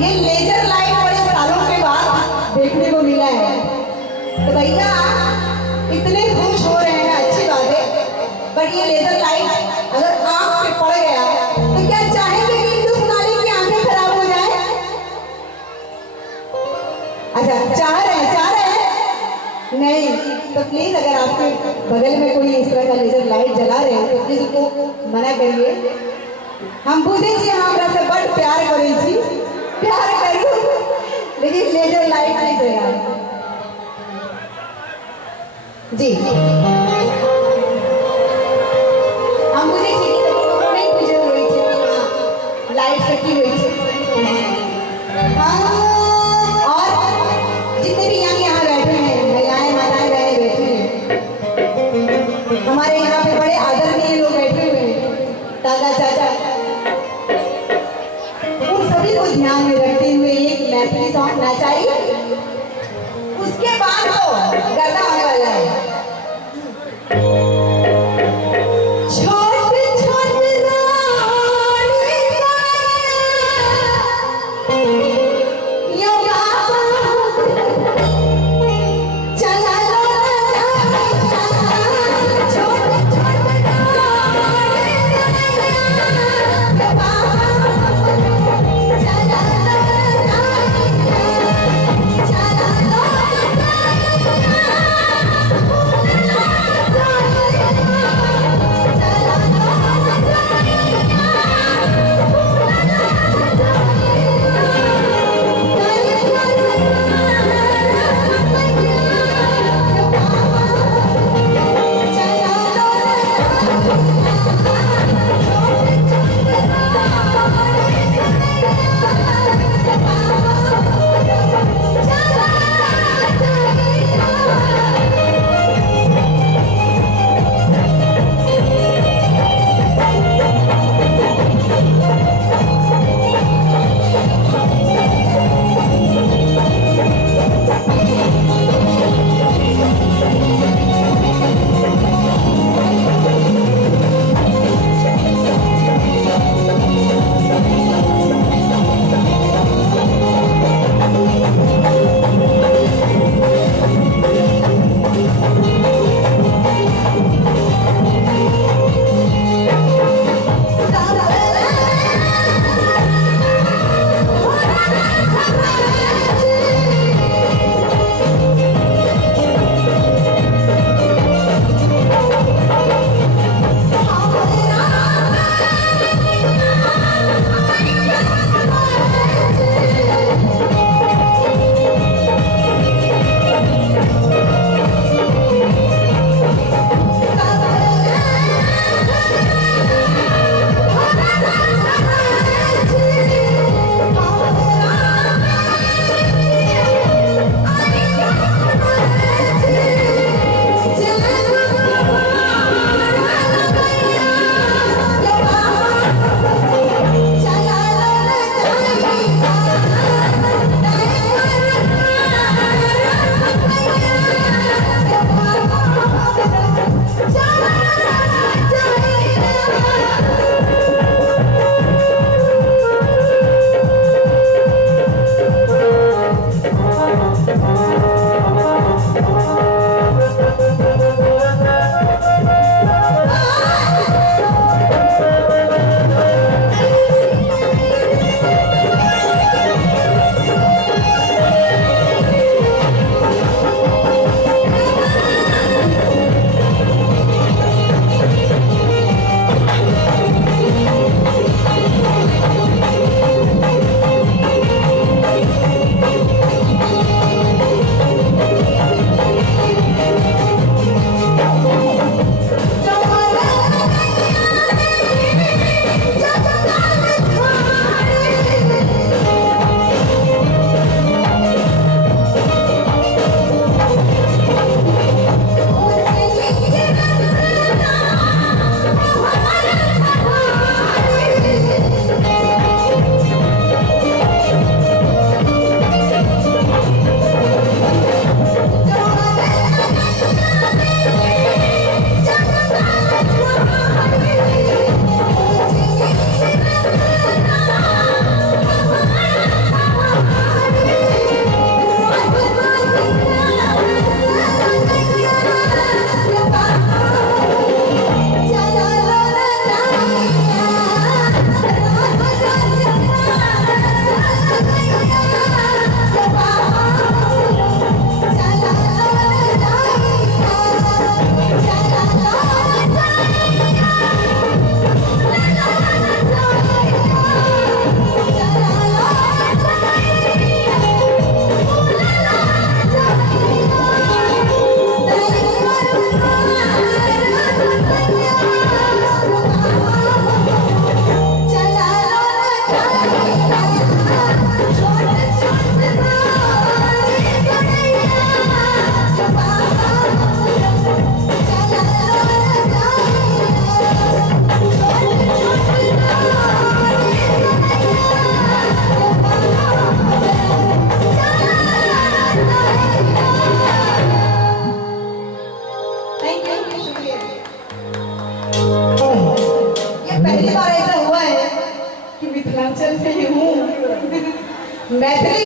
ये laser light बड़े सालों के बाद देखने को मिला है। तो भैया इतने खुश हो रहे हैं, अच्छी बात है, बट ये लेजर लाइट अगर आंख पे पड़ गया तो क्या चाहेंगे कि इंदु सोनाली की आंखें खराब हो जाए? अच्छा, चाह रहे हैं नहीं तो प्लीज अगर आपके बगल में कोई इस तरह का लेजर लाइट जला रहे हैं तो प्लीज उसको मना करिए। हम बुझे छी हमरा से बड़ प्यार करें छी, प्यार करू, लेकिन लेजर लाइट नहीं जला जी। हम बुझे छी कि नहीं बुझे हुई छी, लाइट सटी हुई छी। और जितने भी यहाँ बैठे हैं, महिलाएं माताएं बहनें बैठी हैं, हमारे यहाँ पे बड़े आदरणीय लोग बैठे हुए हैं, दादा चाचा, उन सभी को ध्यान में रखते हुए एक मैथिली सॉन्ग नचाई, उसके बाद तो गर्दा होने वाला है। मैथिली